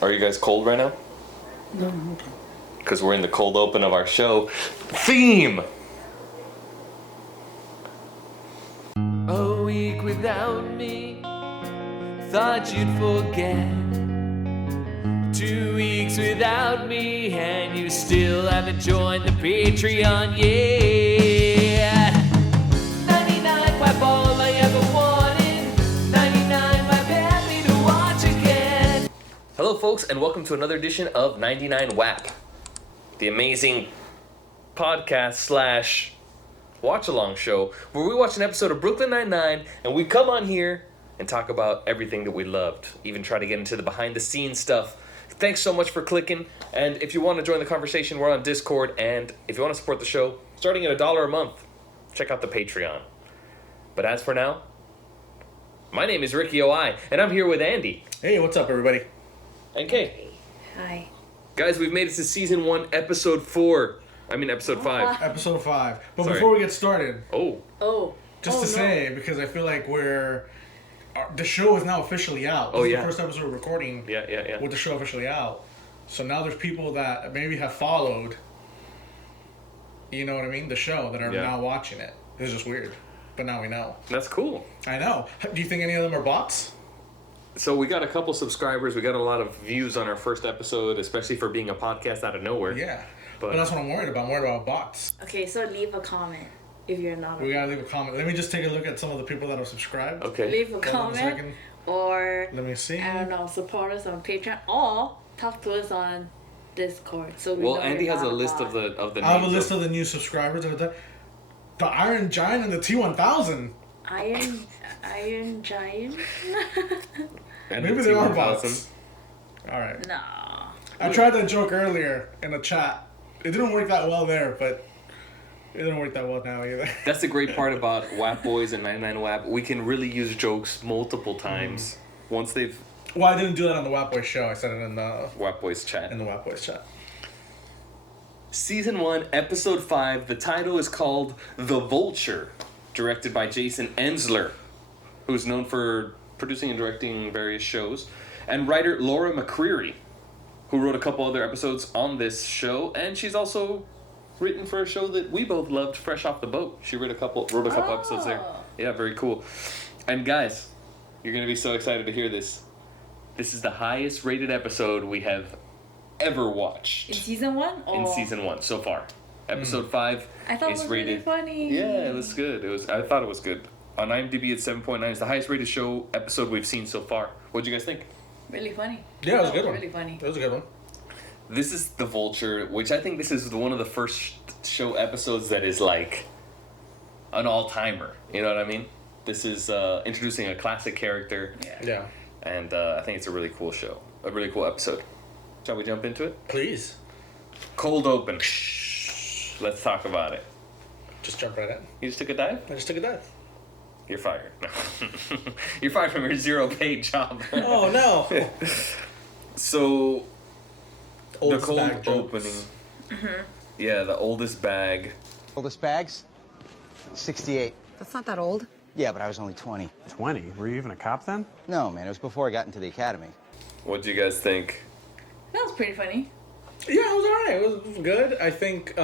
Are you guys cold right now? No, okay. Because we're in the cold open of our show. Theme! A week without me, thought you'd forget. 2 weeks without me, and you still haven't joined the Patreon yet. 99 wipe all I ever wanted. 99 wipe happy to watch again. Hello, folks, and welcome to another edition of 99 WAP, the amazing podcast slash watch-along show where we watch an episode of Brooklyn Nine-Nine and we come on here and talk about everything that we loved, even try to get into the behind-the-scenes stuff. Thanks so much for clicking, and if you want to join the conversation, we're on Discord, and if you want to support the show, starting at $1 a month, check out the Patreon. But as for now, my name is Ricky O.I., and I'm here with Andy. Hey, what's up, everybody? And Kay. Hi. Guys, we've made it to Season 1, Episode 5. Episode 5. But Sorry. before we get started, Oh. say, because I feel like the show is now officially out. This is the first episode we're recording Yeah. with the show officially out. So now there's people that maybe have followed, you know what I mean, the show, that are now watching it. It's just weird. But now we know. That's cool. I know. Do you think any of them are bots? So we got a couple subscribers. We got a lot of views on our first episode, especially for being a podcast out of nowhere. Yeah. But But that's what I'm worried about. I'm worried about bots. Okay, so leave a comment if you're not. We gotta leave a comment. Let me just take a look at some of the people that have subscribed. Okay. Leave a Hold on a comment second. or Let me see. I don't know, support us on Patreon or talk to us on Discord. So we Well, know Andy you're has a not list of bot. the I have a names list of the new subscribers. The Iron Giant and the T1000. Iron Giant. and Maybe the they are T1000. bots. All right. No. I tried that joke earlier in the chat. It didn't work that well there, but it didn't work that well now either. That's the great part about WAP Boys and 99 WAP. We can really use jokes multiple times once they've Well, I didn't do that on the WAP Boys show. I said it in the WAP Boys chat. WAP Boys chat. Season 1, Episode 5. The title is called The Vulture, directed by Jason Ensler, who's known for producing and directing various shows, and writer Laura McCreary, who wrote a couple other episodes on this show, and she's also written for a show that we both loved, Fresh Off the Boat. She wrote a couple episodes there. Yeah, very cool. And guys, you're going to be so excited to hear this. This is the highest rated episode we have ever watched. In season 1? Or... In season 1 so far. Episode 5 I thought is it was rated. really funny. Yeah, it was good. I thought it was good. On IMDb, it's 7.9. It's the highest rated show episode we've seen so far. What'd you guys think? Really funny. Yeah, it was a good one. Really funny. It was a good one. This is The Vulture, which I think this is one of the first show episodes that is like an all-timer. You know what I mean? This is introducing a classic character. Yeah. And I think it's a really cool show. A really cool episode. Shall we jump into it? Please. Cold open. Let's talk about it. Just jump right in. You just took a dive? I just took a dive. You're fired. No. You're fired from your zero-paid job. Oh, no. So, Oldest the cold bag jokes. opening. Yeah, the oldest bag. Oldest bags? 68. That's not that old. Yeah, but I was only 20. 20? Were you even a cop then? No, man, it was before I got into the academy. What do you guys think? That was pretty funny. Yeah, it was alright. It was good. I think,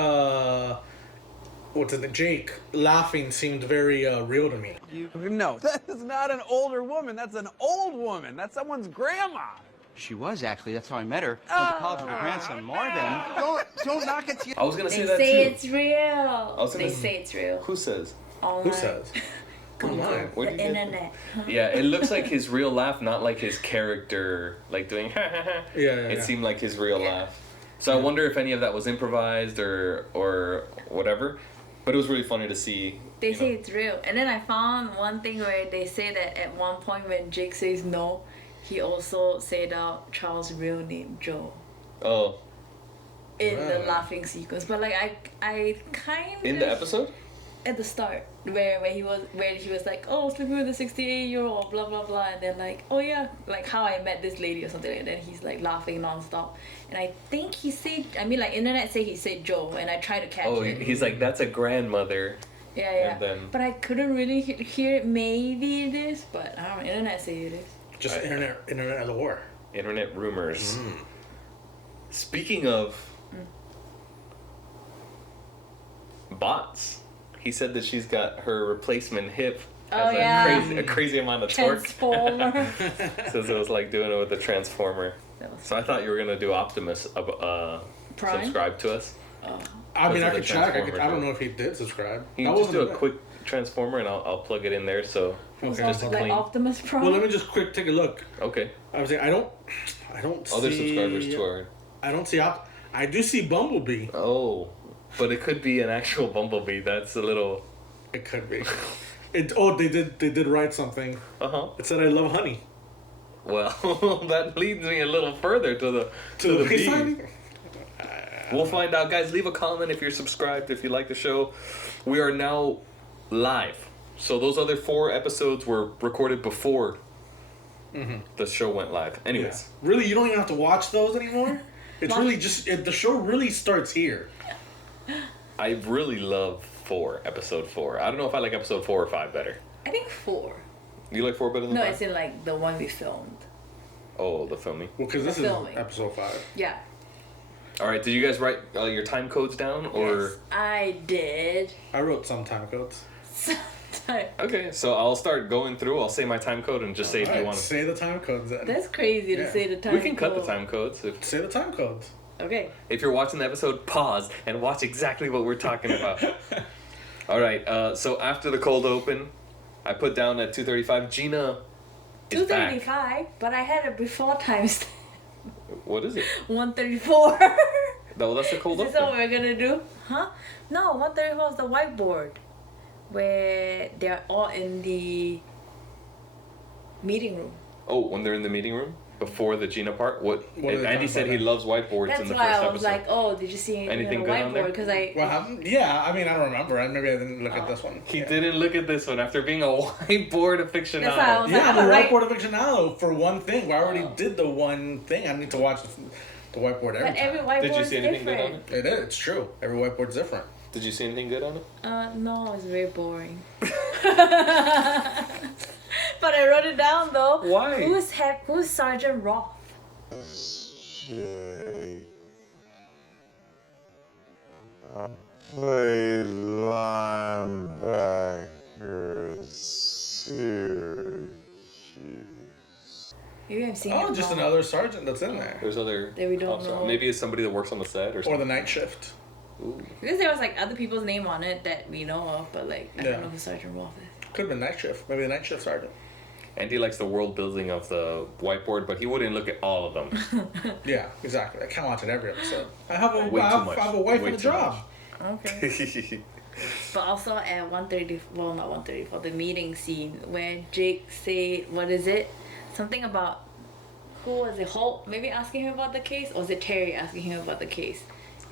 Jake laughing seemed very real to me. No, that is not an older woman. That's an old woman. That's someone's grandma. She was, actually. That's how I met her. Went to college with her grandson, Marvin. Don't knock it to you. I was gonna say They that say too. it's real. was gonna They say- say it's real. Who says? Online. Who says? Online. Where The do you get- internet. Yeah, it looks like his real laugh, not like his character, like doing ha ha ha. Yeah. It seemed like his real laugh. So I wonder if any of that was improvised or whatever. But it was really funny to see. They you say know. it's real. And then I found one thing where they say that at one point when Jake says no, he also said out Charles' real name, Joe, Oh, in the laughing sequence. But like I kind of in the episode? at the start where he was like, oh, sleeping with a 68-year-old, blah blah blah, and then like, oh yeah, like how I met this lady or something like that. And then he's like laughing nonstop. And I think he said, I mean, like internet say he said Joe, and I tried to catch Oh, it. he's like, that's a grandmother. Yeah. and then- But I couldn't really hear it. Maybe it is, but I don't know. Internet say it is. Just internet lore. Internet rumors. Speaking of bots, he said that she's got her replacement hip has a crazy amount of torque. Transformer. Says it was like doing it with a transformer. That was So I thought you were gonna do Optimus Prime? subscribe to us. I mean, I of the could check. Transformer I don't joke. know if he did subscribe. You That can just do wasn't a quick transformer and I'll plug it in there. So Okay. just a like clean. Optimus Prime. Well, let me just quick take a look. Okay. I was saying, I don't Other see... subscribers to our. I don't see I do see Bumblebee. Oh, but it could be an actual Bumblebee. That's a little. It could be. They did write something. It said, "I love honey." Well, that leads me a little further to the To bee. the We'll find out, guys. Leave a comment if you're subscribed, if you like the show. We are now live. So those other 4 episodes were recorded before the show went live. Anyways. Yeah. Really, you don't even have to watch those anymore. It's really just the show really starts here. I really love episode 4. I don't know if I like episode 4 or 5 better. I think 4. You like 4 better than No, 5? it's in like the one we filmed. Oh, the filming. Well, because this The is filming. episode 5. Yeah. All right, did you guys write your time codes down or? Yes, I did. I wrote some time codes. Sometime. Okay, so I'll start going through. I'll say my time code and just say if you Alright, want to. say the time codes then. That's crazy to Yeah. say the time. We can cut the code. time codes Say the time codes. Okay. if you're watching the episode. Pause and watch exactly what we're talking about. All right. So after the cold open, I put down at 2:35. Gina is back. 2:35, but I had it before times What is it? 1:34. No, that's the cold Is this what open. we're gonna do? Huh? No, 1:34 is the whiteboard where they're all in the meeting room. Oh, when they're in the meeting room before the Gina part. What are And they Andy talking said about he then? loves whiteboards That's in the why first I was episode. like, oh, did you see Anything on the good on there? whiteboard? Because I What happened? Yeah, I mean, I don't remember. Maybe I didn't look at this one. He Yeah. didn't look at this one after being a whiteboard aficionado. That's why I was Yeah, like, the I'm right. whiteboard aficionado for one thing. I already did the one thing. I need to watch the whiteboard every But every time. whiteboard Did you is see anything good on different. it? It is. It's true. Every whiteboard's different. Did you see anything good on it? No, it's very boring. But I wrote it down though. Why? Who's Sergeant Roth? Play linebacker, Syracuse. Maybe I've seen Oh, it just wrong. another sergeant that's in there. There's other. That we don't officer. know. Maybe it's somebody that works on the set or Or something. the night shift. Because there was like other people's name on it that we know of, but like I Yeah. don't know who Sergeant Roth is. Could have been night shift. Maybe the night shift sergeant. Andy likes the world building of the whiteboard, but he wouldn't look at all of them. Yeah, exactly. I can't watch it every episode. I have a, Way I too have, much. I have a wife Way and a too job. Okay. But also at 1:30, well not 1:34, the meeting scene where Jake said, what is it? Something about, who was it, Holt maybe asking him about the case? Or was it Terry asking him about the case?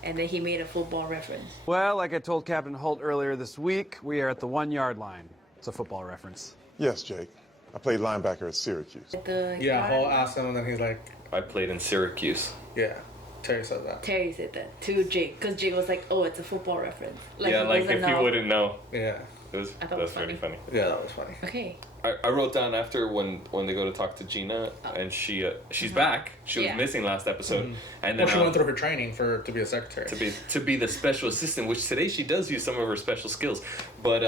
And then he made a football reference. Well, like I told Captain Holt earlier this week, we are at the 1-yard line. It's a football reference. Yes, Jake. I played linebacker at Syracuse. At the Yeah, yard Hall line. asked him and then he's like, I played in Syracuse. yeah. Terry said that. Terry said that to Jake, because Jake was like, oh, it's a football reference. Yeah, he like doesn't if you know. wouldn't know. Yeah. It was, I thought it that's was really funny. Yeah, that was funny. Okay. I wrote down after when they go to talk to Gina and she's back. She was Yeah. missing last episode, and then Well, she went through her training to be a secretary. to be the special assistant, which today she does use some of her special skills. But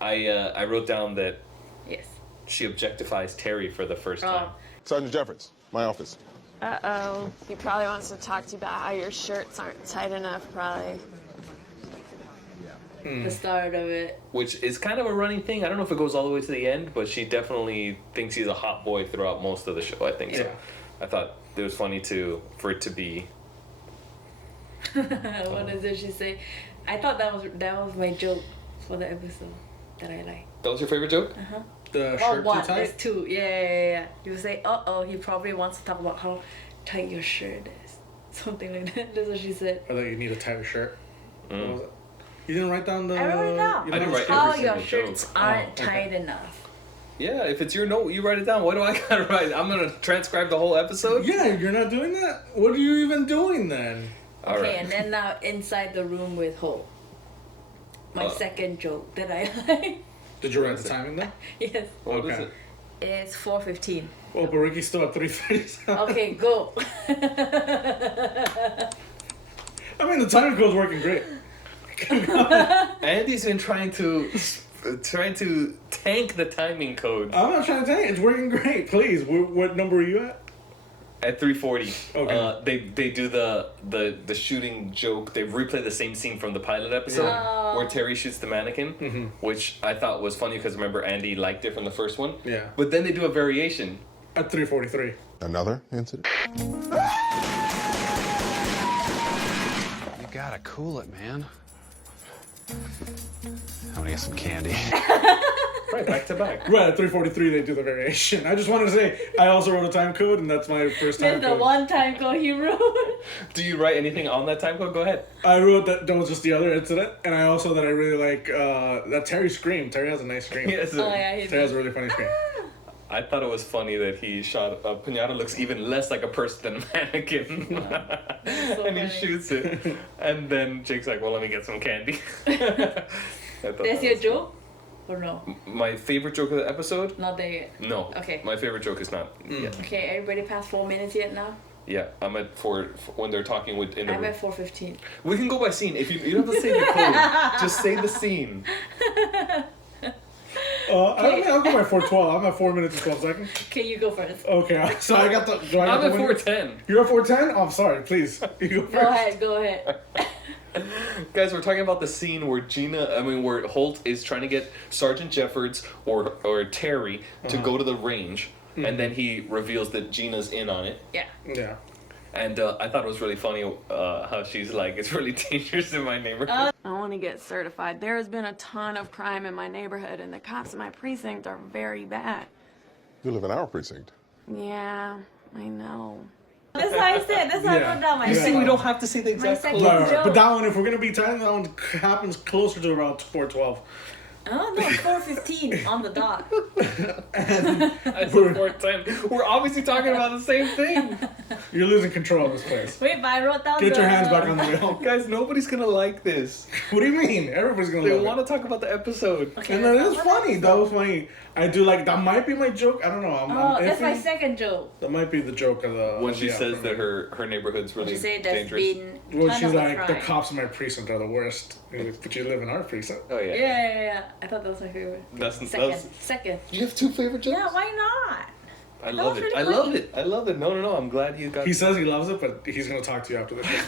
I wrote down that Yes. she objectifies Terry for the first time. Sergeant Jeffers, my office. Uh-oh. He probably wants to talk to you about how your shirts aren't tight enough, probably. The start of it. Which is kind of a running thing. I don't know if it goes all the way to the end, but she definitely thinks he's a hot boy throughout most of the show. I think so. Yeah. I thought it was funny for it to be. What is it she say? I thought that was my joke for the episode that I like. That was your favorite joke? The Oh, shirt one. too There's tight? two. Yeah. You say, he probably wants to talk about how tight your shirt is. Something like that. That's what she said. Or that you need a tighter shirt. What was it? You didn't write down the... I wrote it down. you I didn't have write a every How script? your single shirts joke. aren't Oh, okay. tight enough. Yeah, if it's your note, you write it down. What do I gotta write? I'm gonna transcribe the whole episode? Yeah, you're not doing that? What are you even doing then? All Okay, right. and then now inside the room with Hope. My second joke that I like. Did you write the timing then? Yes. What is Okay. it? It's 4:15. Oh, but Ricky's still at 3:30. Okay, go. I mean, the timing code's working great. Andy's been trying to tank the timing code I'm not trying to tell you, it's working great. Please, what number are you at? at 3:40. Okay. They do the shooting joke. They replay the same scene from the pilot episode where Terry shoots the mannequin, which I thought was funny because remember Andy liked it from the first one. Yeah. But then they do a variation. At 3:43. Another incident? You gotta cool it, man. I'm gonna get some candy. Right, back to back. Right, at 3:43 they do the variation. I just wanted to say, I also wrote a time code, and that's my first time There's the code. one time code he wrote. Do you write anything on that time code? Go ahead. I wrote that was just the other incident, and I also that I really like that Terry scream. Terry has a nice scream. Yes. Oh yeah, he Terry has a really funny scream. I thought it was funny that he shot Pinata looks even less like a person than a mannequin. So and he funny. shoots it. And then Jake's like, well, let me get some candy. I thought That's that your was joke? Or no? My favorite joke of the episode? Not there yet. No. Okay. My favorite joke is not yet. Okay, everybody past 4 minutes yet now? Yeah, I'm at for when they're talking with in the I'm room. at 4:15. We can go by scene. If you don't have to say the code, just say the scene. I don't think I'll go by 4:12. I'm at 4 minutes and 12 seconds. Okay, you go first. Okay, so I got the. Do I got I'm the at winner? 4:10. You're at 4:10? Oh, I'm sorry. Please, you go first. Go ahead. Guys, we're talking about the scene where where Holt is trying to get Sergeant Jeffords or Terry to go to the range, and then he reveals that Gina's in on it. Yeah. Yeah. And I thought it was really funny how she's like, it's really dangerous in my neighborhood. I want to get certified. There has been a ton of crime in my neighborhood, and the cops in my precinct are very bad. You live in our precinct. Yeah, I know. That's what I said. That's what I Yeah. wrote down. My You see, we don't have to say the exact second code. Right. joke. But that one, if we're gonna be timing, that one happens closer to around 4:12. Oh no, 4:15 on the dot. I said 4:10. We're obviously talking about the same thing. You're losing control of this place. Wait, but I wrote down Get the... your hands back on the wheel. Guys, nobody's gonna like this. What do you mean? Everybody's gonna They love want it. to talk about the episode. Okay, And that that's is not funny. what That was funny. I do like that. Might be my joke. I don't know. Oh, that's my iffy. second joke. That might be the joke of the. When of she the says outfit. that her neighborhood's really She said there's dangerous. been Well, ton she's of like, the crime. cops in my precinct are the worst. But you live in our precinct. Oh yeah. Yeah. I thought that was my favorite. Second. You have two favorite jokes? Yeah, why not? I That love was it. really I love funny. it. I love it. No. I'm glad you got. He says he loves it, but he's gonna talk to you after the show.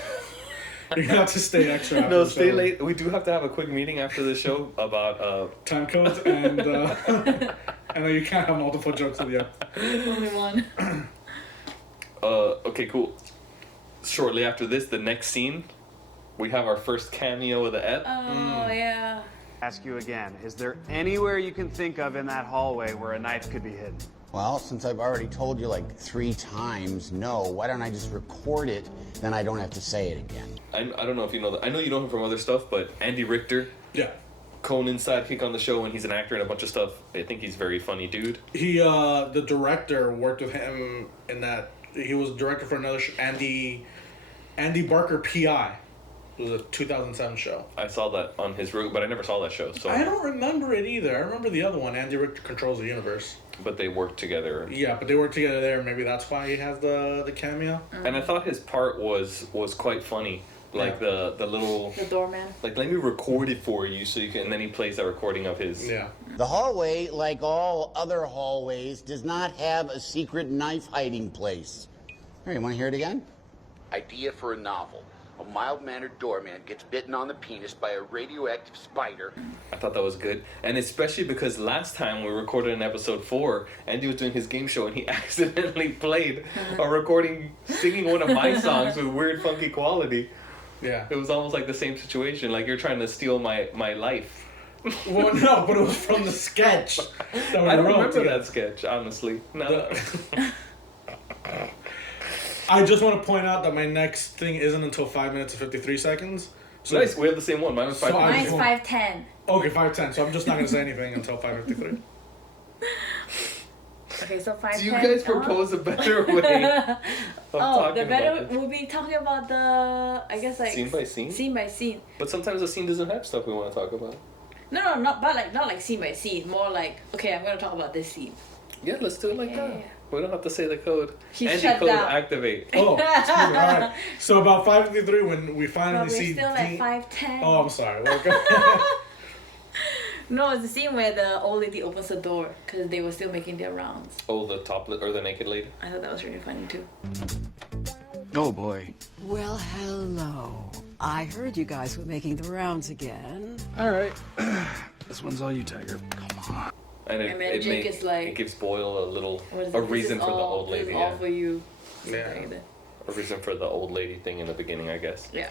You're gonna have to stay extra. After No, the stay show. late. We do have to have a quick meeting after the show about Time codes and I know you can't have multiple jokes with you. Only one. Okay, cool. Shortly after this, the next scene, we have our first cameo of the ep. Oh, yeah. Ask you again, is there anywhere you can think of in that hallway where a knife could be hidden? Well, since I've already told you like 3 times no, why don't I just record it, then I don't have to say it again. I don't know if you know that. I know you know him from other stuff, but Andy Richter, Yeah. Conan's sidekick on the show, and he's an actor in a bunch of stuff. I think he's a very funny dude. He, the director worked with him in that. He was director for another Andy Barker P.I. It was a 2007 show. I saw that on his route, but I never saw that show. So, I don't remember it either. I remember the other one. Andy Richter Controls the Universe. but they worked together. Yeah, but they worked together there. Maybe that's why he has the cameo. And I thought his part was quite funny. Like the little, The doorman. like, let me record it for you so you can, and then he plays that recording of his. Yeah. The hallway, like all other hallways, does not have a secret knife hiding place. Here, you want to hear it again? Idea for a novel. A mild-mannered doorman gets bitten on the penis by a radioactive spider. I thought that was good. And especially because last time we recorded in episode 4, Andy was doing his game show and he accidentally played a recording singing one of my songs with weird funky quality. Yeah. It was almost like the same situation, like you're trying to steal my life. Well, no, but it was from the sketch. That we I don't wrote remember together. that sketch, honestly. No. I just want to point out that my next thing isn't until 5 minutes and 53 seconds. So Nice, we have the same one. Mine was 5 So I- minutes. Mine's 5:10. Okay, 5:10. So I'm just not gonna say anything until 5:53. Okay, so 5:10. Do you guys propose a better way of Oh, talking the better about it? we'll be talking about the, I guess, like Scene by scene? Scene by scene. But sometimes the scene doesn't have stuff we want to talk about. No, not like scene by scene. More like, okay, I'm gonna talk about this scene. Yeah, let's do it like Yeah, that. yeah, yeah. We don't have to say the code. He's Andy shut code down. activate. Oh, excuse me. All right. So about 5:53 when we finally But we're see. still at 5:10. Oh, I'm sorry. No, it's the scene where the old lady opens the door because they were still making their rounds. Oh, the topless or the naked lady. I thought that was really funny too. Oh boy. Well, hello. I heard you guys were making the rounds again. All right. This one's all you, Tiger. Come on. And And then Jake is like, it gives Boyle what is a it? This reason is for the all- old this is lady. all Yeah. for you. Yeah. Something like that. A reason for the old lady thing in the beginning, I guess. Yeah.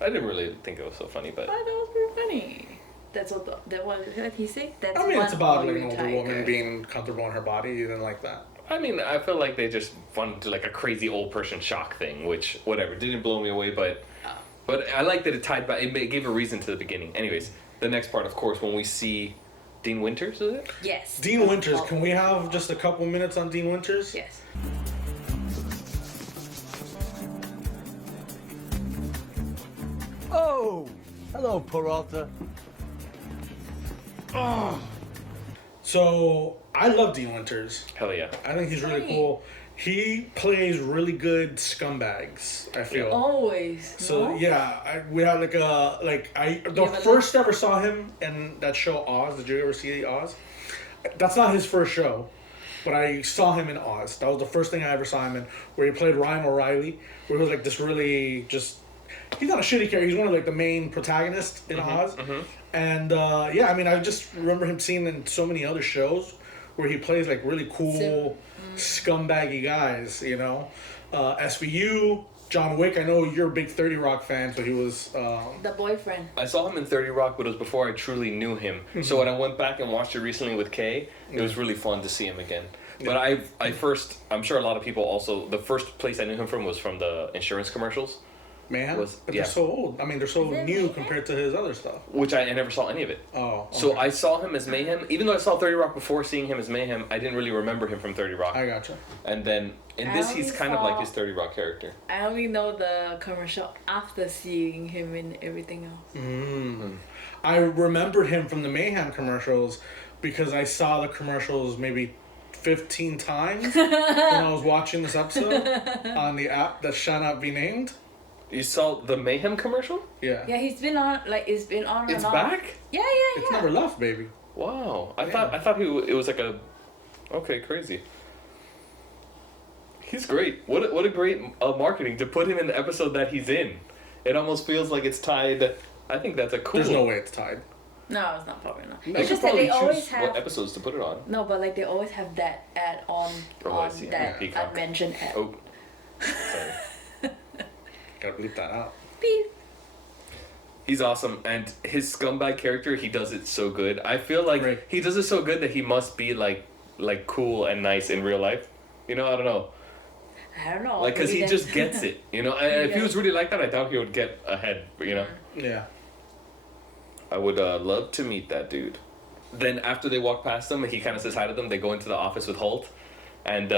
I didn't really think it was so funny, but Oh, that was pretty funny. That's what what did he say? That's I mean, it's one about for like you, an older Tiger. woman being comfortable in her body. You didn't like that. I mean, I feel like they just wanted to do like a crazy old person shock thing, which whatever didn't blow me away, but I like that it tied back. It gave a reason to the beginning. Anyways, the next part, of course, when we see Dean Winters, is it? Yes. Dean Winters. Can we have just a couple minutes on Dean Winters? Yes. Oh, hello, Peralta. So I love Dean Winters. Hell yeah. I think he's really cool. He plays really good scumbags. I feel. Always. So no? yeah, we had the Yeah, but first ever saw him in that show Oz. Did you ever see Oz? That's not his first show, but I saw him in Oz. That was the first thing I ever saw him in, where he played Ryan O'Reilly, where he was like this really just. He's not a shitty character. He's one of like the main protagonists in Oz, and yeah, I mean, I just remember him seen in so many other shows where he plays like really cool, scumbaggy guys. You know, SVU, John Wick. I know you're a big 30 Rock fan, so he was. The boyfriend. I saw him in 30 Rock, but it was before I truly knew him. So when I went back and watched it recently with Kay, it was really fun to see him again. But I'm sure a lot of people also, the first place I knew him from was from the insurance commercials. Man, Was- but yeah. they're so old. I mean, they're so new compared to his other stuff. Which I never saw any of it. Oh, So okay. I saw him as Mayhem. Even though I saw 30 Rock before seeing him as Mayhem, I didn't really remember him from 30 Rock. I gotcha. And then in I this, only he's kind of like saw- his 30 Rock character. I only know the commercial after seeing him in everything else. I remembered him from the Mayhem commercials because I saw the commercials maybe 15 times when I was watching this episode on the app that shall not be named. You saw the Mayhem commercial? Yeah. Yeah, he's been on it's been on It's and off. back? Yeah. It's never left, baby. Wow. I thought it was like a... Okay, crazy. He's great. What a great marketing to put him in the episode that he's in. It almost feels like it's tied... I think that's a cool... There's no way it's tied. No, it's not probably not. They It's should just that they probably always choose have what episodes to put it on. no, but like they always have that ad on I see. that Peacock. unmentioned ad. Oh, sorry. Gotta bleep that out. Beep. He's awesome, and his scumbag character, he does it so good. I feel like Right. he does it so good that he must be like cool and nice in real life. You know, I don't know. I don't know. Like, because maybe he that's- just gets it. You know, and if he was really like that, I doubt he would get ahead. You know, Yeah. I would love to meet that dude. Then after they walk past him, he kind of says hi to them. They go into the office with Holt, and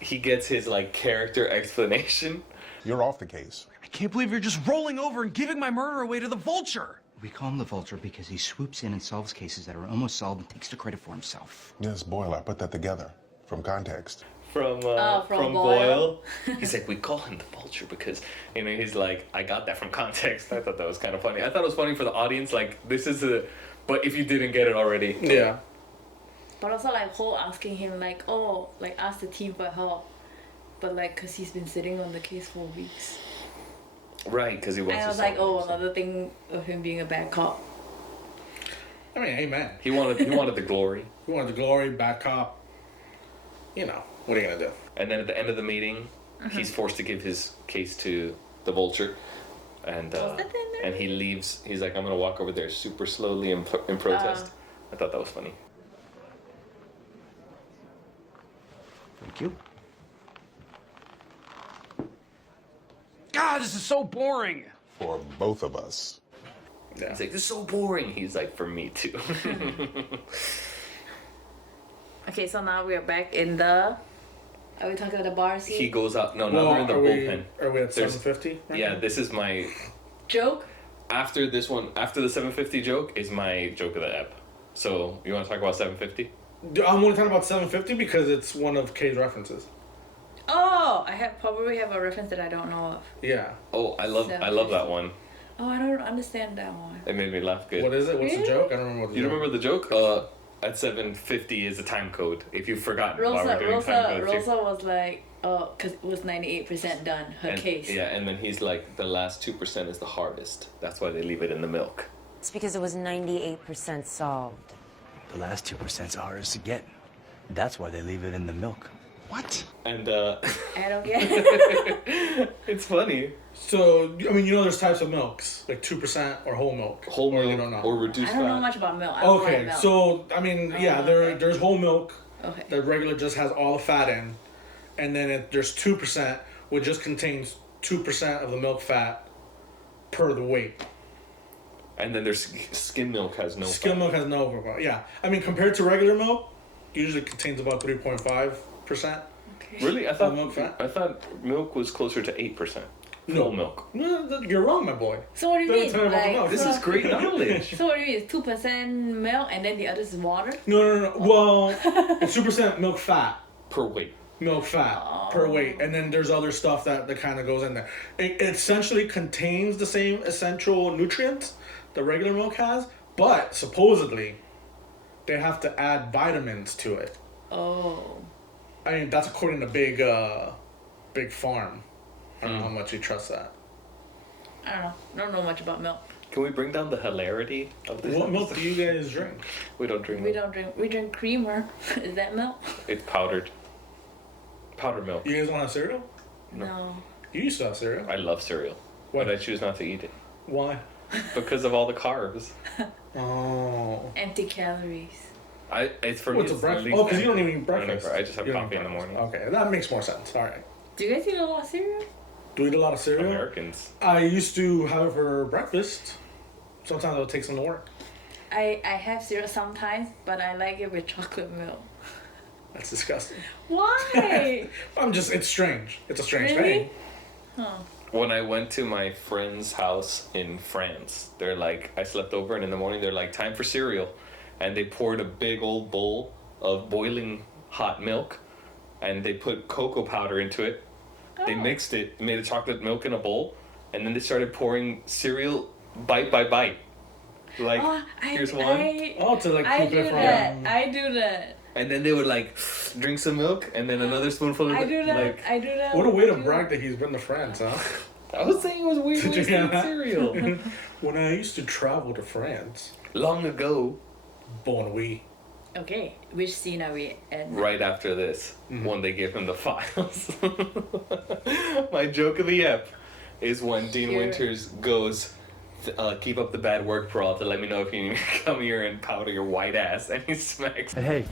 he gets his like character explanation. You're off the case. I can't believe you're just rolling over and giving my murder away to the Vulture. We call him the Vulture because he swoops in and solves cases that are almost solved and takes the credit for himself. Yes, Boyle, I put that together from context. From from Boyle. He's like, we call him the Vulture because, you know, he's like, I got that from context. I thought that was kind of funny. I thought it was funny for the audience. Like, this is but if you didn't get it already. Yeah. But also like Holt asking him like, oh, like ask the team for help, but like because he's been sitting on the case for weeks. Right, because he wants And I to was like, solve oh, it. another thing of him being a bad cop. I mean, amen. He wanted the glory. He wanted the glory, bad cop. You know, what are you gonna do? And then at the end of the meeting, he's forced to give his case to the Vulture, and Was that the end of and he leaves. He's like, I'm gonna walk over there super slowly in protest. I thought that was funny. Thank you. God, this is so boring. For both of us. Yeah. He's like, this is so boring. He's like, for me too. Okay, so now we are back in the. Are we talking about the bar scene? He goes out. No, now we're in the bullpen. Are we at There's- 750? Yeah, this is my Joke. after the 750 joke is my joke of the ep. So you want to talk about 750? I'm only talking about 750 because it's one of K's references. Oh, I probably have a reference that I don't know of. Yeah. Oh, I love that one. Oh, I don't understand that one. It made me laugh good. What is it? What's the joke? I don't remember what the You joke. remember the joke? At 750 is a time code. If you've forgotten why we're doing time codes. Rosa was like, oh, because it was 98% done, her case. Yeah, and then he's like, the last 2% is the hardest. That's why they leave it in the milk. It's because it was 98% solved. The last 2% is hardest to get. That's why they leave it in the milk. What? And I don't get it. it's funny. So, I mean, there's types of milks, like 2% or whole milk. Whole milk you don't know. or reduced I don't know fat. much about milk. I don't Okay, like milk. so, I mean, there's whole milk. Okay. The regular just has all the fat in. And then there's 2%, which just contains 2% of the milk fat per the weight. And then there's skim milk has no Skim fat. milk has no fat. Yeah. I mean, compared to regular milk, usually contains about 3.5%. Really? I Full milk fat? thought milk was closer to 8%. No. Full milk. No, you're wrong, my boy. So what do you Don't mean? tell me about the milk. This is great knowledge. So what do you mean? It's 2% milk and then the other is water? No. Well, it's 2% milk fat. Per weight. Milk fat per weight, and then there's other stuff that kind of goes in there. It essentially contains the same essential nutrients the regular milk has, but supposedly they have to add vitamins to it. Oh. I mean, that's according to Big Farm. I don't know how much you trust that. I don't know. I don't know much about milk. Can we bring down the hilarity of this? What milk do you guys drink? We don't drink We milk. don't drink. We drink creamer. Is that milk? It's powdered. Powdered milk. You guys want to have cereal? No. You used to have cereal. I love cereal. Why? But I choose not to eat it. Why? Because of all the carbs. Oh. Empty calories. It's for What's me. a breakfast? least Oh, because you don't even eat I don't breakfast. I just have You don't coffee eat in the breakfast. morning. Okay, that makes more sense. All right. Do you guys eat a lot of cereal? Do you eat a lot of cereal? Americans. I used to have it for breakfast. Sometimes I'll take some to work. I have cereal sometimes, but I like it with chocolate milk. That's disgusting. Why? It's strange. It's a strange Really? thing. Huh. When I went to my friend's house in France, they're like, I slept over, and in the morning they're like, time for cereal. And they poured a big old bowl of boiling hot milk, and they put cocoa powder into it. They mixed it, made a chocolate milk in a bowl, and then they started pouring cereal bite by bite. Like, here's one. I do that. I do that. And then they would like drink some milk, and then another spoonful of I do that. like. I do that. What a way to brag that he's been to France, huh? I was saying it was weird Did you ways to hear eat that? cereal. When I used to travel to France. Long ago. Bon nuit. Okay, which scene are we at? Right after this, when they give him the files. My joke of the ep is when Dean Here. Winters goes, keep up the bad work, Pearl, to let me know if you need me to come here and powder your white ass. And he smacks. And hey,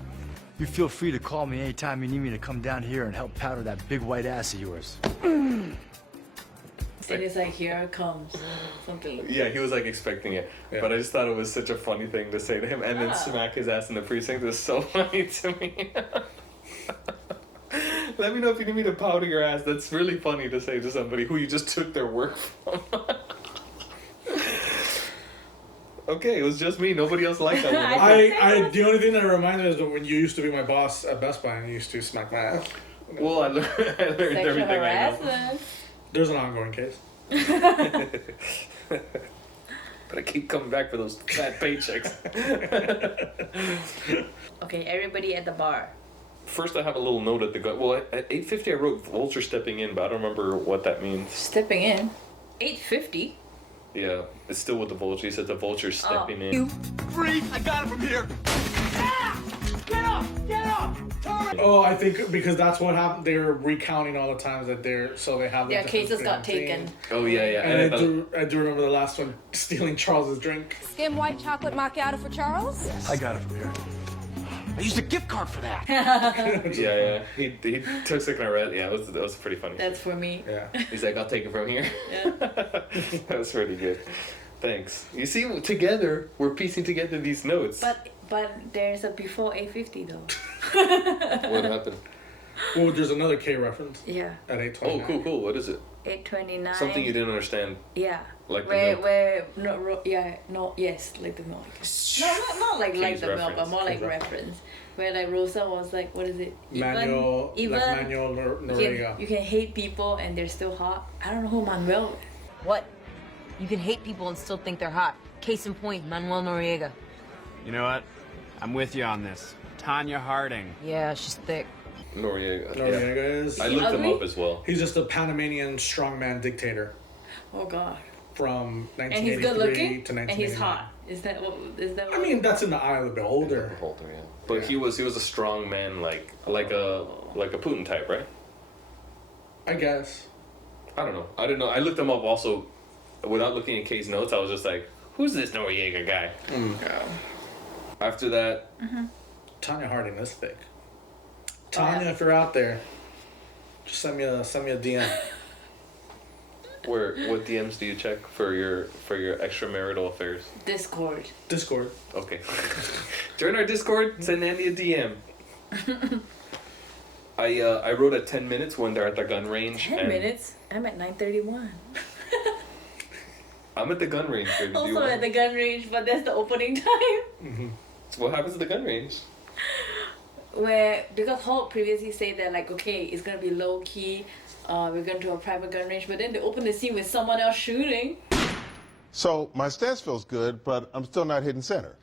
you feel free to call me anytime you need me to come down here and help powder that big white ass of yours. It is like, here it comes. Something like Yeah, he was like expecting it. Yeah. But I just thought it was such a funny thing to say to him. And then smack his ass in the precinct was so funny to me. Let me know if you need me to powder your ass. That's really funny to say to somebody who you just took their work from. Okay, it was just me. Nobody else liked that one. The only thing that reminded me is when you used to be my boss at Best Buy and you used to smack my ass. Well, I learned Sexual everything I know. harassment. There's an ongoing case. But I keep coming back for those fat paychecks. Okay, everybody at the bar. First, I have a little note at the gut. Well, at 8:50, I wrote Vulture stepping in, but I don't remember what that means. Stepping in. 8:50. Yeah, it's still with the Vulture. He said the Vulture stepping in. Freak! I got it from here! Get up! Get up! Oh, I think because that's what happened. They're recounting all the times that they have Their the cases got taken. Oh, yeah. And I do remember the last one stealing Charles's drink. Skim white chocolate macchiato for Charles? I got it from here. I used a gift card for that. Yeah. He took second I read. Yeah, that was pretty funny. That's for me. Yeah. He's like, I'll take it from here. Yeah. That was pretty good. Thanks. You see, together, we're piecing together these notes. But there's a before 8:50 though. What happened? Well, there's another K reference. Yeah. At 829. Oh, cool. What is it? 829. Something you didn't understand. Yeah. Like the where milk. where no yes like the milk. No, not like King's the milk, but reference. more like King's reference. Where like Rosa was like, what is it? Manuel Noriega. You can hate people and they're still hot. I don't know who Manuel is. What? You can hate people and still think they're hot. Case in point, Manuel Noriega. You know what? I'm with you on this. Tanya Harding. Yeah, she's thick. Noriega. Noriega is. I looked him up as well. He's just a Panamanian strongman dictator Oh god. from And he's 1983 good looking to 1989. and he's hot. Is that what? I mean, that's in the eye of the beholder. Yeah. But he was a strong man, like a Putin type, right? I guess. I don't know. I didn't know. I looked him up also, without looking at Kay's notes. I was just like, who's this Noriega guy? After that, Tanya Harding is thick. Tanya, if you're out there, just send me a DM. what DMs do you check for your extramarital affairs? Discord. Okay. Join our Discord. Send Andy a DM. I wrote at 10 minutes when they're at the gun range. 10 minutes? I'm at 9:31. I'm at the gun range, baby. Also at the gun range, but that's the opening time. So what happens at the gun range? Where, because Holt previously said that like, okay, it's gonna be low key, we're going to a private gun range, but then they open the scene with someone else shooting So my stance feels good, but I'm still not hitting center.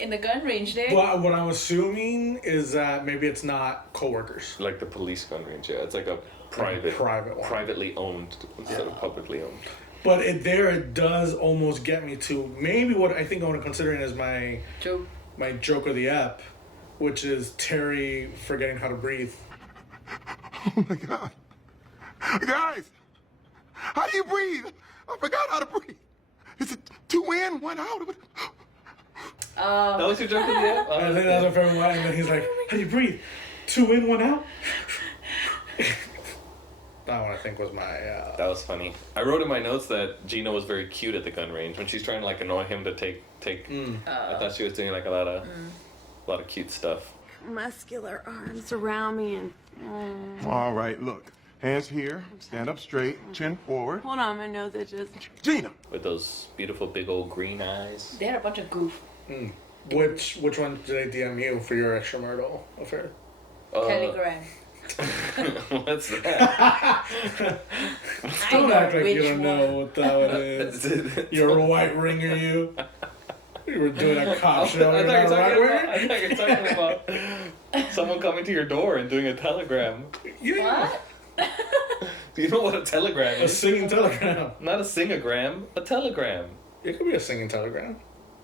in the gun range there. Well, what I'm assuming is that maybe it's not coworkers. Like the police gun range, yeah. It's like a private one. privately owned instead of publicly owned. But it does almost get me to maybe what I think I'm considering as my joke of the ep, which is Terry forgetting how to breathe. Oh my God. Guys, how do you breathe? I forgot how to breathe. Is it 2 in, 1 out? That was your joke of the ep? I think that's my favorite one. And then he's like, how do you breathe? 2 in, 1 out? That one I think was my... That was funny. I wrote in my notes that Gina was very cute at the gun range when she's trying to like annoy him to take. I thought she was doing like a lot of cute stuff. Muscular arms around me and... All right, look. Hands here. Stand up straight. Chin forward. Hold on, my nose itches. Gina! With those beautiful big old green eyes. They had a bunch of goof. Which one did they DM you for your extramarital affair? Telegram. What's that? Don't act like you don't know what that is. You're a white ringer, you. You were doing a cop show. I You're not a right winger? thought you were talking about someone coming to your door and doing a telegram. What? Do you know what a telegram is? A singing telegram. Not a singogram, a telegram. It could be a singing telegram.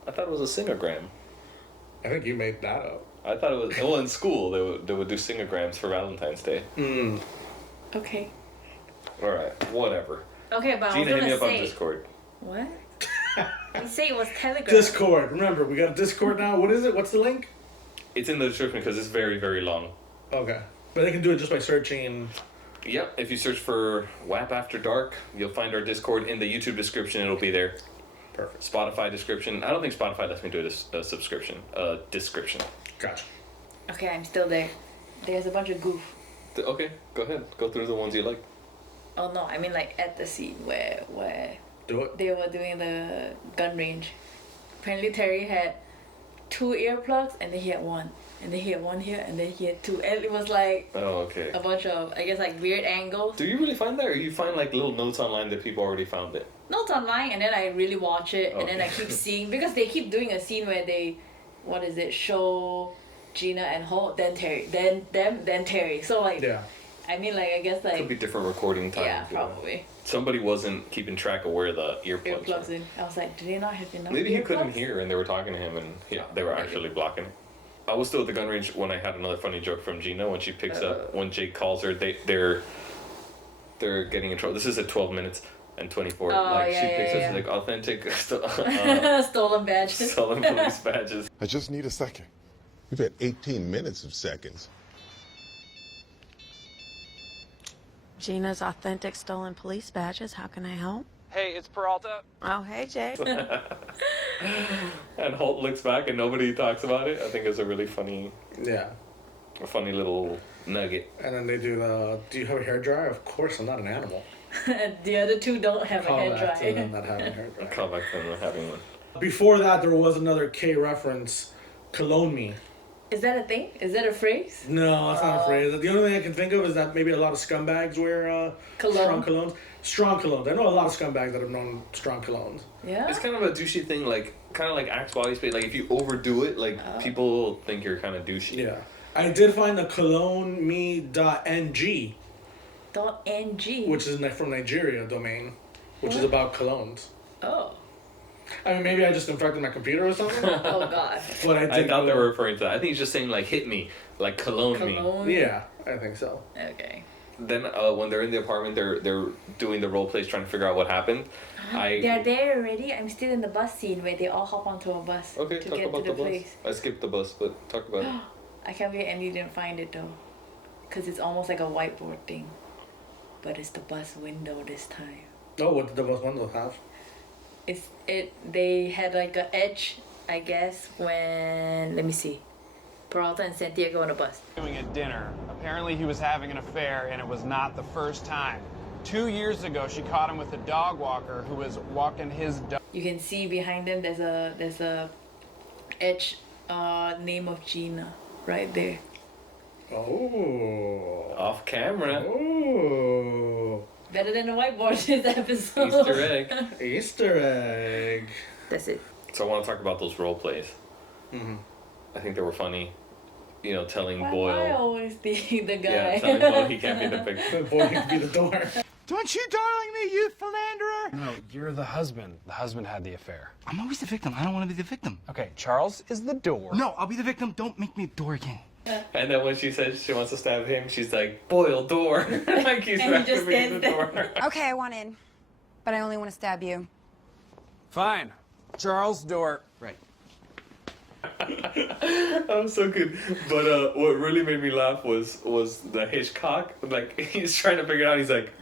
I thought it was a singogram. I think you made that up. I thought it was... Well, in school, they would do singograms for Valentine's Day. Okay. Alright, whatever. Okay, but Gina, I hit was me gonna up on say... Discord. What? You say it was Telegram. Discord. Remember, we got a Discord now. What is it? What's the link? It's in the description because it's very, very long. Okay. But they can do it just by searching... Yep, if you search for WAP After Dark, you'll find our Discord in the YouTube description. It'll be there. Perfect. Spotify description. I don't think Spotify lets me do a subscription. Description. Gotcha. Okay, I'm still there. There's a bunch of goof. Okay, go ahead. Go through the ones you like. Oh no, I mean like at the scene where Do it. they were doing the gun range. Apparently Terry had 2 earplugs and then he had one. And then he had one here and then he had 2. And it was like Oh, okay. a bunch of, I guess, like weird angles. Do you really find that, or you find like little notes online that people already found it? Notes online, and then I really watch it, and then I Okay. keep seeing, because they keep doing a scene where they, show Gina and Holt, then Terry, then them, then Terry. So like, Yeah. I mean, like, I guess like, Could be different recording times. yeah, probably. Somebody wasn't keeping track of where the earplugs were. Earplugs in. I was like, do they not have enough Maybe he earplugs? couldn't hear and they were talking to him and they were actually blocking it. I was still at the gun range when I had another funny joke from Gina when she picks up, when Jake calls her, they're getting in trouble. This is at 12 minutes and 24. Like she picks up, she's like, authentic stolen badges. stolen police badges. I just need a second. We've had 18 minutes of seconds. Gina's authentic stolen police badges. How can I help? Hey, it's Peralta. Oh, hey, Jay. And Holt looks back and nobody talks about it. I think it's a really funny, Yeah. a funny little Nugget. And then they do the, do you have a hairdryer? Of course, I'm not an animal. The other two don't have a hair Call back to dryer. them not having a hairdryer. Call back to them not having one. Before that, there was another K reference, cologne me. Is that a thing? Is that a phrase? No, that's not a phrase. The only thing I can think of is that maybe a lot of scumbags wear strong colognes. Strong colognes. I know a lot of scumbags that have known strong colognes. Yeah. It's kind of a douchey thing, like kind of like Axe body spray. Like if you overdo it, like people think you're kind of douchey. Yeah. I did find the cologme.ng, .ng. which is from Nigeria domain, which is about colognes. Oh. I mean, maybe I just infected my computer or something. Oh God. But I thought they were referring to that. I think he's just saying like hit me, like cologne me. Yeah, I think so. Okay. Then when they're in the apartment, they're doing the role plays, trying to figure out what happened. They're there already. I'm still in the bus scene where they all hop onto a bus Okay, to talk get about to the the bus. place. I skipped the bus, but talk about it. I can't believe Andy didn't find it though, because it's almost like a whiteboard thing, but it's the bus window this time. Oh, what did the bus window have? They had like an edge, I guess, when, let me see, Peralta and Santiago on a bus. Doing at dinner. Apparently he was having an affair, and it was not the first time. 2 years ago, she caught him with a dog walker who was walking his dog. You can see behind them there's a edge name of Gina right there. Oh. Off camera. Oh. Better than the whiteboard this episode. Easter egg. Easter egg. That's it. So I want to talk about those role plays. Mm-hmm. I think they were funny. You know, telling Why Boyle. I always be the guy. Yeah, telling Boyle he can't be the picture. Boyle can be the door. Don't you darling me, you philanderer! No, you're the husband. The husband had the affair. I'm always the victim. I don't want to be the victim. Okay, Charles is the door. No, I'll be the victim. Don't make me a door again. And then when she says she wants to stab him, she's like, Boyle, door. Like he's And he just masturbating the door. Okay, I want in, but I only want to stab you. Fine. Charles, door. Right. That was so good. But what really made me laugh was the Hitchcock. Like he's trying to figure it out. He's like,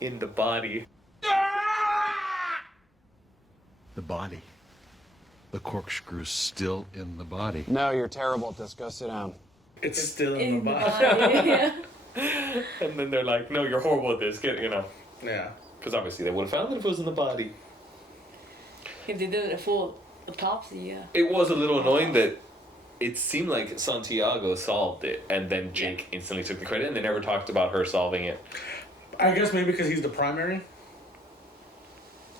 in the body. The body. The corkscrew's still in the body. No, you're terrible at this. Go sit down. It's still in the body. Yeah. And then they're like, no, you're horrible at this. Get, you know. Yeah. Because obviously they would have found it if it was in the body. If they did a full autopsy, yeah. It was a little annoying that it seemed like Santiago solved it, and then Jake instantly took the credit, and they never talked about her solving it. I guess maybe because he's the primary.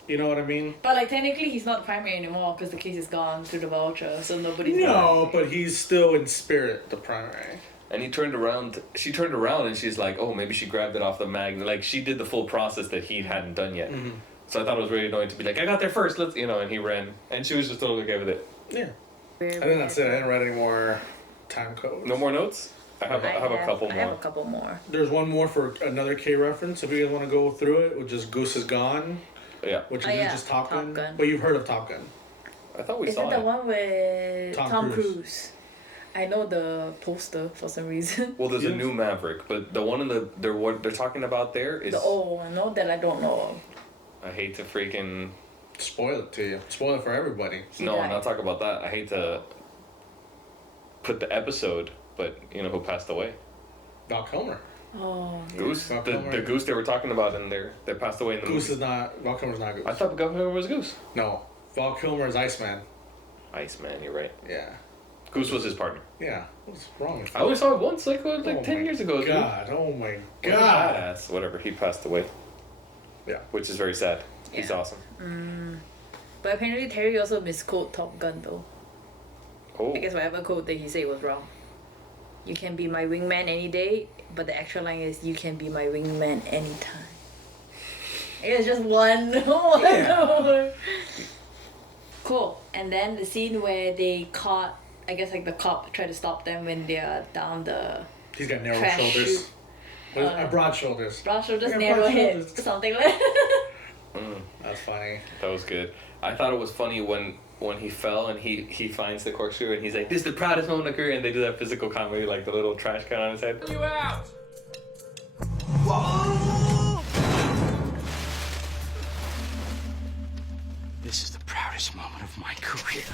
You know what I mean? But like technically he's not primary anymore because the case is gone through the Vulture, so nobody's. No, but he's still in spirit the primary. And he turned around, she turned around and she's like, oh, maybe she grabbed it off the magnet. Like, she did the full process that he hadn't done yet. Mm-hmm. So I thought it was really annoying to be like, I got there first, let's, you know, and he ran. And she was just totally okay with it. Yeah. I think that's it. I didn't write any more time codes. No more notes? I have a couple more. I have a couple more. There's one more for another K reference. If you guys want to go through it, which is Goose is Gone. Yeah. Which is just Top Gun. But you've heard of Top Gun. I thought we Is saw it it. the one with Tom Cruise. Cruise? I know the poster for some reason. Well, there's a new Maverick, but the one in what they're talking about there is... The old one, no, that I don't know of. I hate to freaking... Spoil it to you. Spoil it for everybody. No, I'm not talking about that. I hate to put the episode, but you know who passed away? Val Kilmer. Oh. Goose? Val The Kilmer. Goose they were talking about in there, that passed away in the Goose movie. is not... Val Kilmer's not Goose. I thought Val Kilmer was Goose. No. Val Kilmer is Iceman. Iceman, you're right. Yeah. Goose was his partner. Yeah. What's wrong with I only saw it once, like 10 my years ago. Dude. God. Oh my What a God. badass. Whatever, he passed away. Yeah. Which is very sad. He's Yeah. awesome. But apparently Terry also misquoted Top Gun though. Oh. I guess whatever quote that he said was wrong. You can be my wingman any day, but the actual line is you can be my wingman anytime. It's just one word. Cool. And then the scene where they caught, I guess like the cop tried to stop them when they're down the He's got narrow crash shoulders. chute. Broad shoulders. Broad shoulders, Yeah, narrow broad hips, shoulders. something like that. That's funny. That was good. I thought it was funny when he fell and he finds the corkscrew and he's like, this is the proudest moment of my career, and they do that physical comedy, like the little trash can on his head. You out! This is the proudest moment of my career.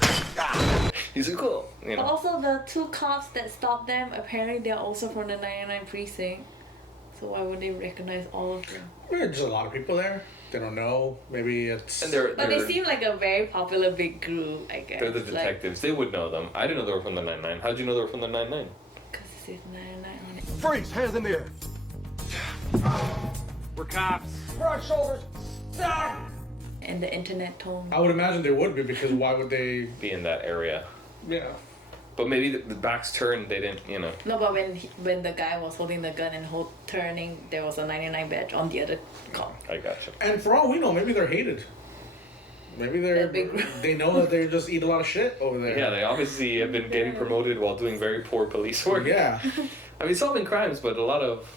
He's like, cool. You But know. also the two cops that stopped them, apparently they're also from the 99 precinct. So why would they recognize all of them? There's a lot of people there. They don't know. Maybe it's. And they're But they seem like a very popular big group, I guess. they're the detectives. They would know them. I didn't know they were from the 99. How'd you know they were from the 99? Because it says 99 on it. Freeze! Hands in the air. We're cops. Broad shoulders. Stop! And the internet told me. I would imagine they would be because why would they be in that area? Yeah. But maybe the back's turned. They didn't, you know. No, but when the guy was holding the gun and turning, there was a 99 badge on the other cop. I gotcha. And for all we know, maybe they're hated. Maybe they know that they just eat a lot of shit over there. Yeah, they obviously have been getting promoted while doing very poor police work. Yeah. I mean, solving crimes, but a lot of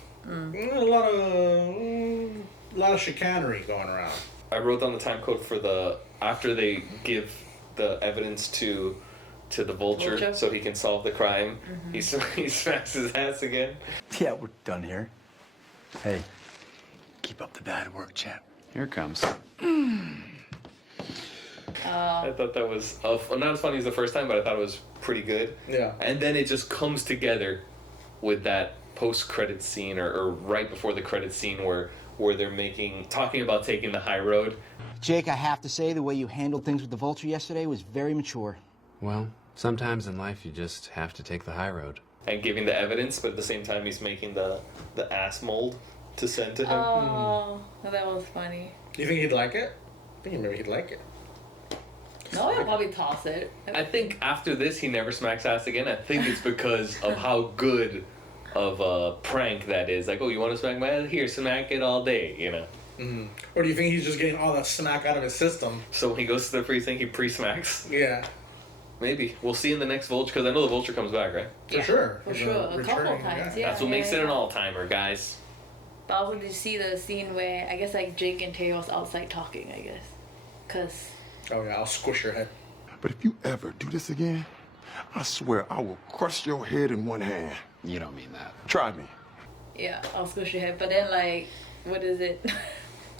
chicanery going around. I wrote down the time code for after they give the evidence to the vulture so he can solve the crime. He smacks his ass again. Yeah, we're done here. Hey, keep up the bad work, champ. Here it comes. I thought that was not as funny as the first time, but I thought it was pretty good. Yeah. And then it just comes together with that post-credit scene or right before the credit scene where they're talking about taking the high road. Jake, I have to say the way you handled things with the Vulture yesterday was very mature. Well, sometimes in life you just have to take the high road. And giving the evidence, but at the same time he's making the ass mold to send to him. Oh, that was funny. Do you think he'd like it? I think maybe he'd like it. No, he'll probably toss it. I think after this he never smacks ass again. I think it's because of how good of a prank that is. Like, oh, you want to smack my ass? Here, smack it all day, you know? Mm-hmm. Or do you think he's just getting all that smack out of his system? So when he goes to the precinct, he pre-smacks? Yeah. Maybe. We'll see in the next Vulture, because I know the Vulture comes back, right? For sure. For sure. A couple of times, yeah. That's what makes it an all-timer, guys. But also, did you see the scene where, I guess, like, Jake and Tay was outside talking, I guess? Because... Oh, yeah, I'll squish your head. But if you ever do this again, I swear I will crush your head in one hand. You don't mean that. Try me. Yeah, I'll squish your head. But then, like, what is it?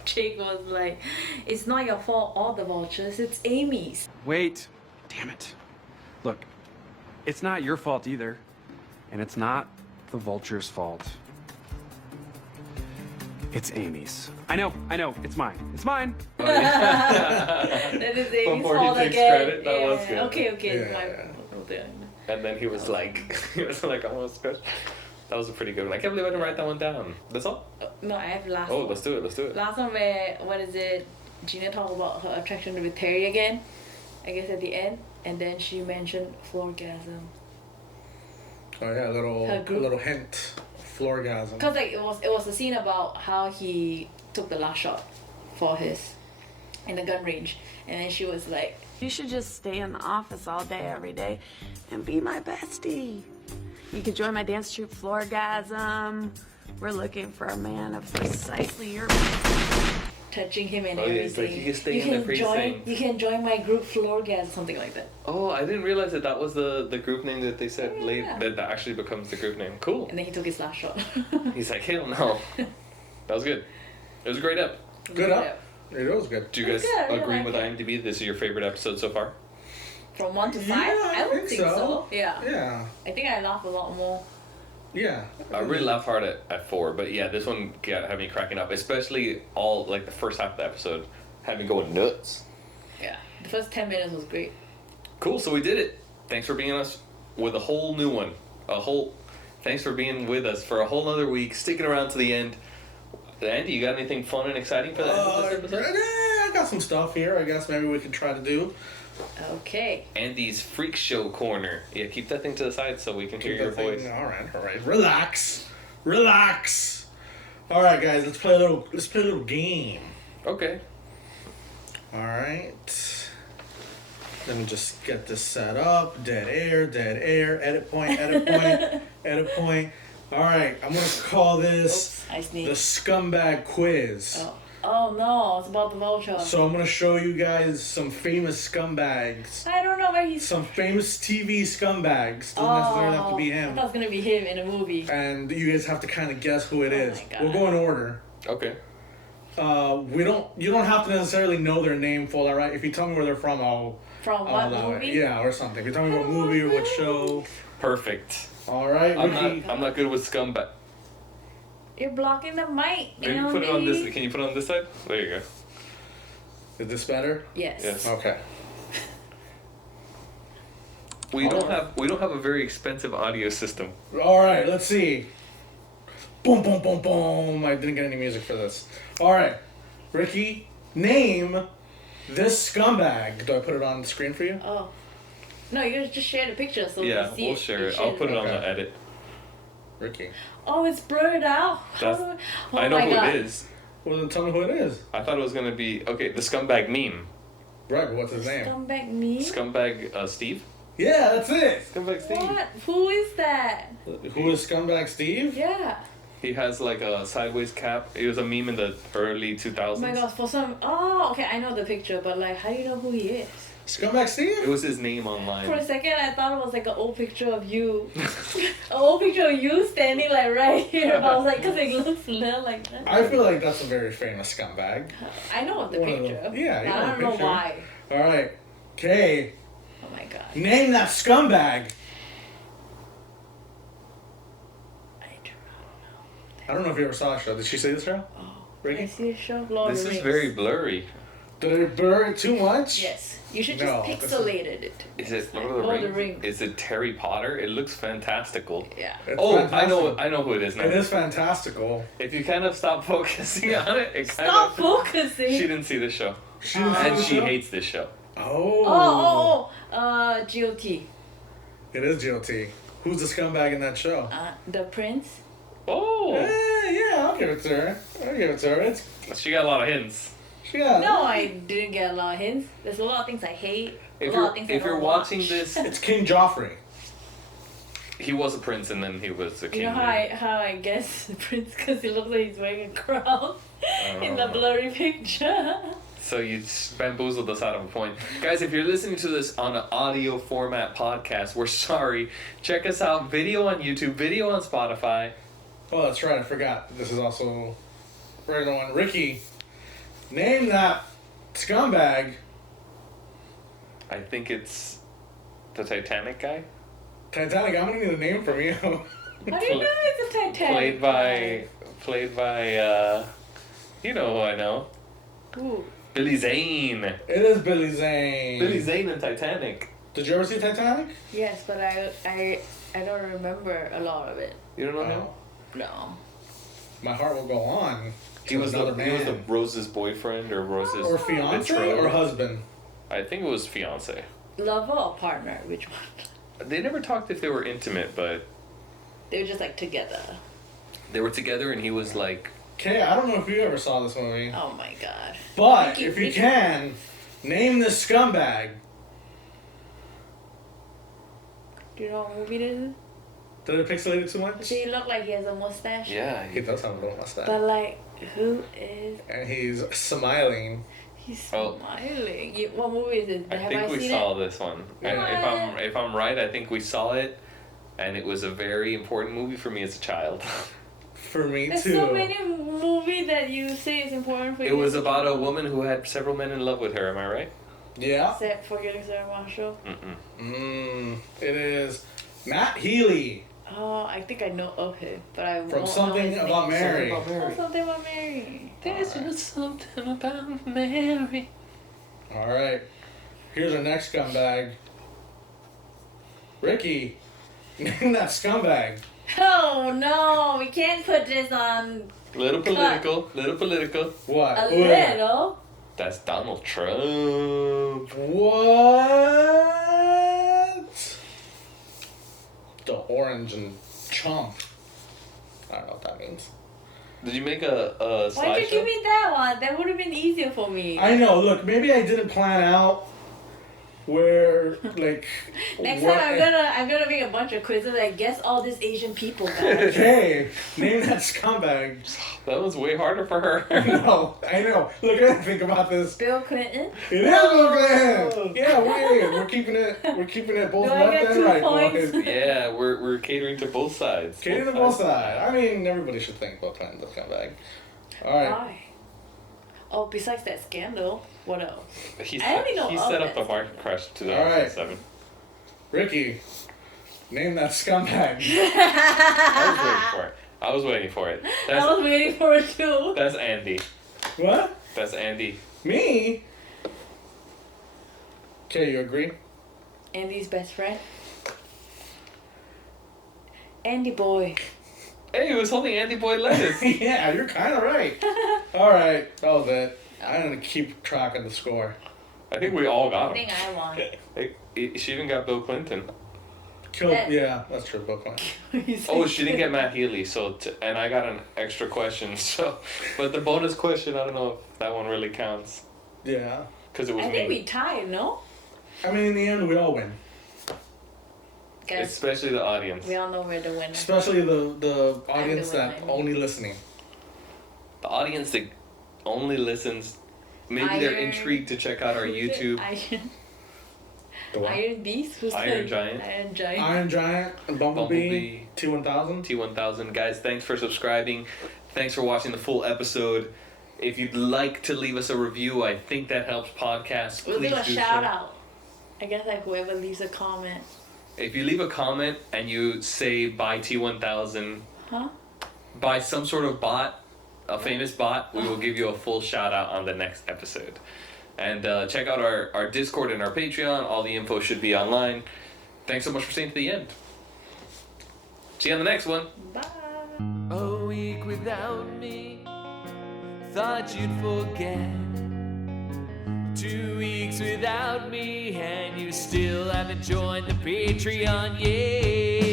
Jake was like, it's not your fault, all the vultures, it's Amy's. Wait. Damn it. Look, it's not your fault either. And it's not the Vulture's fault. It's Amy's. I know, it's mine. It's mine. Oh, yeah. That is Amy's Before fault he takes again. credit, that was good. Okay, it's Yeah. my fault. And then he was like, almost good. That was a pretty good one. I can't believe I didn't write that one down. That's all? No, I have last Oh, one. let's do it. Last one where, what is it? Gina talked about her attraction with Terry again, I guess at the end, and then she mentioned floorgasm. Oh yeah, a little hint. Floorgasm. Cause like it was a scene about how he took the last shot for his in the gun range, and then she was like, You should just stay in the office all day, every day, and be my bestie. You can join my dance troupe, Floorgasm. We're looking for a man of precisely your... touching him and Oh, yeah, everything. it's like you can stay in the precinct. You can join my group Floorgasm, something like that. Oh, I didn't realize that was the group name that they said late. Yeah. That actually becomes the group name. Cool. And then he took his last shot. He's like, hell no. That was good. It was a great ep. Good up. It was good. Do you guys good, I really agree like with it. IMDb? This is your favorite episode so far? From 1 to 5? Yeah, I would think think so. so. Yeah. Yeah. I think I laughed a lot more. Yeah. I really laughed hard at 4, but yeah, this one had me cracking up, especially all like the first half of the episode had me going nuts. Yeah. The first 10 minutes was great. Cool, so we did it. Thanks for being us with a whole new one. Thanks for being with us for a whole other week, sticking around to the end. Andy, you got anything fun and exciting for the end of this episode? I got some stuff here. I guess maybe we could try to do. Okay. Andy's freak show corner. Yeah, keep that thing to the side so we can hear your voice. All right. Relax. All right, guys. Let's play a little game. Okay. All right. Let me just get this set up. Dead air. Edit point. Edit point. All right. I'm gonna call this I the sneezed. scumbag quiz. Oh no, it's about the vulture. So I'm gonna show you guys some famous scumbags. I don't know where he's... Some famous TV scumbags. Doesn't necessarily have to be I him. thought it was gonna be him in a movie. And you guys have to kind of guess who it is. my God. We'll go in order. Okay. You don't have to necessarily know their name full, right? If you tell me where they're from, I'll what allow movie? it. Yeah, or something. If you tell me what movie or what show. Perfect. All right, I'm not good with scumbag. You're blocking the mic. Maybe put it on this. Can you put it on this side? There you go. Is this better? Yes. Yes. Okay. We don't have a very expensive audio system. All right, let's see. Boom, boom, boom, boom. I didn't get any music for this. All right, Ricky, name this scumbag. Do I put it on the screen for you? Oh. No, you just share the picture so Yeah, we see we'll it. share You it. I'll put it on Okay. the edit. Ricky. Oh, it's blurred out. That's- Oh I know my who God. it is. Well, then tell me who it is. I thought it was gonna be the scumbag meme. Right, but what's his name? Scumbag me? Scumbag Steve. Yeah, that's it. Scumbag Steve. What? Who is that? Who is Scumbag Steve? Yeah. He has like a sideways cap. It was a meme in the early 2000s. Oh my gosh, for some. Oh, okay, I know the picture, but like, how do you know who he is? Scumbag Steve? It was his name online. For a second, I thought it was like an old picture of you. An old picture of you standing like right here. I was like, because it looks little like that. I feel like that's a very famous scumbag. I know of the One of picture. them. Yeah, you but know I the don't know picture. why. All right, okay. Oh my god. Name that scumbag. I don't know if you ever saw the show. Did she see the show? Oh, Ricky? I see a show. Lord This of the is Rings. very blurry. Did it blur it too much? Yes. You should No, just this pixelated it. Is it like Lord of the Lord of the Rings? Rings. Is it Harry Potter? It looks fantastical. Yeah. It's Oh, fantastical. I know who it is now. It is fantastical. If you kind of stop focusing on it, it kind Stop of. focusing. She didn't see the show. She didn't see And the she show? hates this show. Oh. GOT. It is GOT. Who's the scumbag in that show? The prince. Oh. Yeah, I'll give it to her. I'll give it to her. It's, She got a lot of hints. yeah. No, I didn't get a lot of hints. There's a lot of things I hate. If a lot of things I you're don't watching watch. this, It's King Joffrey. he was a prince and then he was a king. You know how I guess the prince because he looks like he's wearing a crown in the blurry picture. So you bamboozled us out of a point. Guys, if you're listening to this on an audio format podcast, we're sorry. Check us out. Video on YouTube, video on Spotify. Oh, that's right. I forgot. This is also regular one. Ricky, name that scumbag. I think it's the Titanic guy. Titanic. I'm gonna need a name from you. How do you know it's a Titanic? Played by you know who I know. Who? Billy Zane. It is Billy Zane. Billy Zane in Titanic. Did you ever see Titanic? Yes, but I don't remember a lot of it. You don't know him? No. My heart will go on. He was another the Rose's boyfriend or Rose's or fiance betrothed. or husband. I think it was fiance. Lover or partner? Which one? They never talked if they were intimate, but They were just like together. they were together and he was like, Okay, I don't know if you ever saw this movie. Oh my god. But Ricky, if you Ricky. can, name this scumbag. Do you know what movie this is? Did it pixelate it too much? Does he look like he has a mustache? yeah. He does have a little mustache. But like, who is? And he's smiling. He's Oh. smiling. What movie is it? I Have think I we seen saw it? this one. What? And if I'm right, I think we saw it, and it was a very important movie for me as a child. For me There's too. so many movies that you say is important for you. It was about a woman who had several men in love with her. Am I right? Yeah. Except for Getting Sarah Marshall. It is Matt Healy Oh, I think I know of him, but I won't from know Something his About name. Mary. Oh, Something About Mary. There's just something about Mary. All right. Here's our next scumbag. Ricky, name that scumbag. Oh no, we can't put this on Little political. What? a Who is it? little. That's Donald Trump. What? The orange and chump. I don't know what that means. Did you make a Why'd you slideshow? give me that one? That would have been easier for me. I know. Look, maybe I didn't plan out where like. Next what- time I'm gonna make a bunch of quizzes like guess all these Asian people guys. Okay, name that scumbag. That was way harder for her. I know. Look, I didn't think about this. Bill Clinton. It is Bill Clinton. Yeah, we're keeping it both Do I left get and 2 right, points? boys. Yeah, we're catering to both sides. Catering to both sides. I mean, everybody should think Bill Clinton's a scumbag. All right. Why? Oh, besides that scandal, what else? He I only know of set up that the Mark Crush 2007. Ricky, name that scumbag. I was waiting for it. I was waiting for it too. That's Andy. What? That's Andy. Me? Okay, you agree? Andy's best friend. Andy boy. Hey, he was holding Andy Boy lettuce. Yeah, you're kind of right. All right, that was it. I'm gonna keep track of the score. I think we all got I him. think I won. She even got Bill Clinton. Yeah, that's true, Bill Clinton. Oh, she didn't get Matt Healy, and I got an extra question. So, but the bonus question, I don't know if that one really counts. Yeah. Because it was I think me. we tied, no? I mean, in the end, we all win. Guys, Especially the audience. we all know we're the winner. Especially the audience the winner, that only listening. The audience that only listens. Maybe they're intrigued to check out our YouTube. Iron Beast? Who's Iron that? Giant. Iron Giant. Iron Giant and Bumblebee. T1000. T1000. Guys, thanks for subscribing. Thanks for watching the full episode. If you'd like to leave us a review, I think that helps podcasts. We'll Please do a do shout so. out. I guess like whoever leaves a comment. If you leave a comment and you say buy T1000, Huh? by some sort of bot, a famous bot, we will give you a full shout out on the next episode. And check out our Discord and our Patreon. All the info should be online. Thanks so much for staying to the end. See you on the next one. Bye. A week without me, thought you'd forget. 2 weeks without me, and you still haven't joined the Patreon yet.